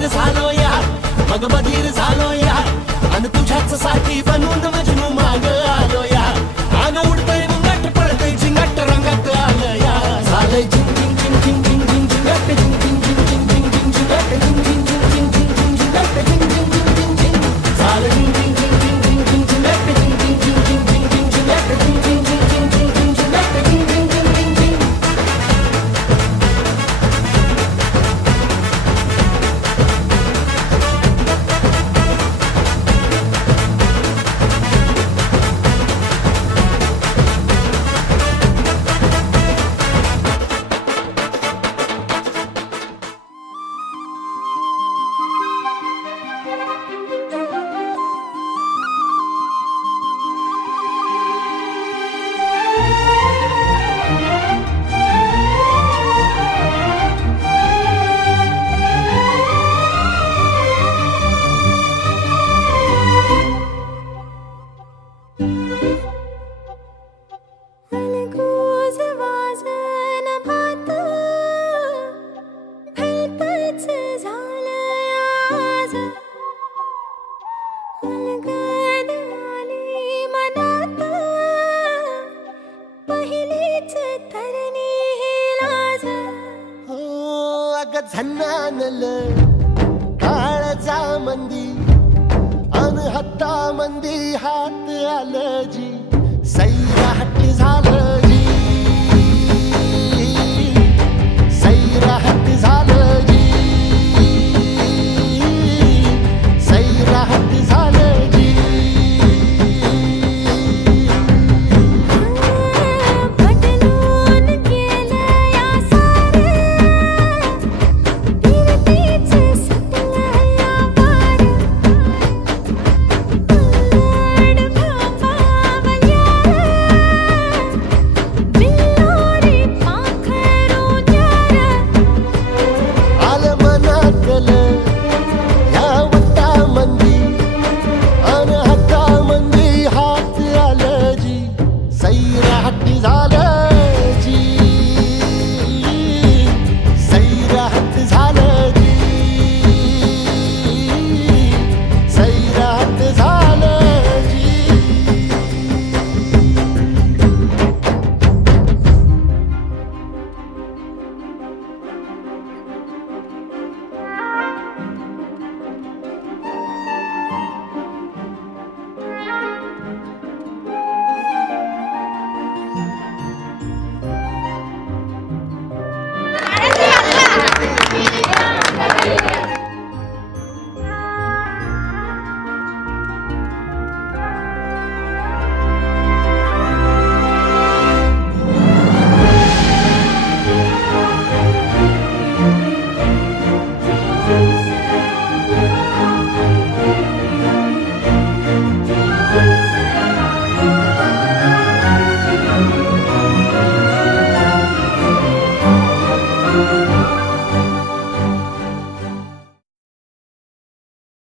बधीर झालो या, मग बधीर झालो या, आणि तुझ्याच साठी बनून मजनू माग आलो या. आग उडतय मुंगट पडतय झिंगाट रंगात आलं या. झालंय झिंग झिंग झिंग झिंग झिंग झिंग झिंगाट झिंग झिंग झिंग झिंग झिंग झिंग झिंगाट झिंग झिंग झिंग झिंग झिंग झिंग झिंगाट झिंग झिंग झिंग झिंग झिंग. झालं झिंग झिंग झिंग झिंग झिंग झिंग झिंगाट झिंग झिंग झिंग झिंग झिंग झिंग झिंगाट झिंग झिंग झिंग झिंग झिंग झिंग झिंग झिंगाट झिंग झिंग झिंग झिंग. झन्नानल काळजा मंदी अन हत्ता मंदी हात आलं जी सैरा हट्टी झालं.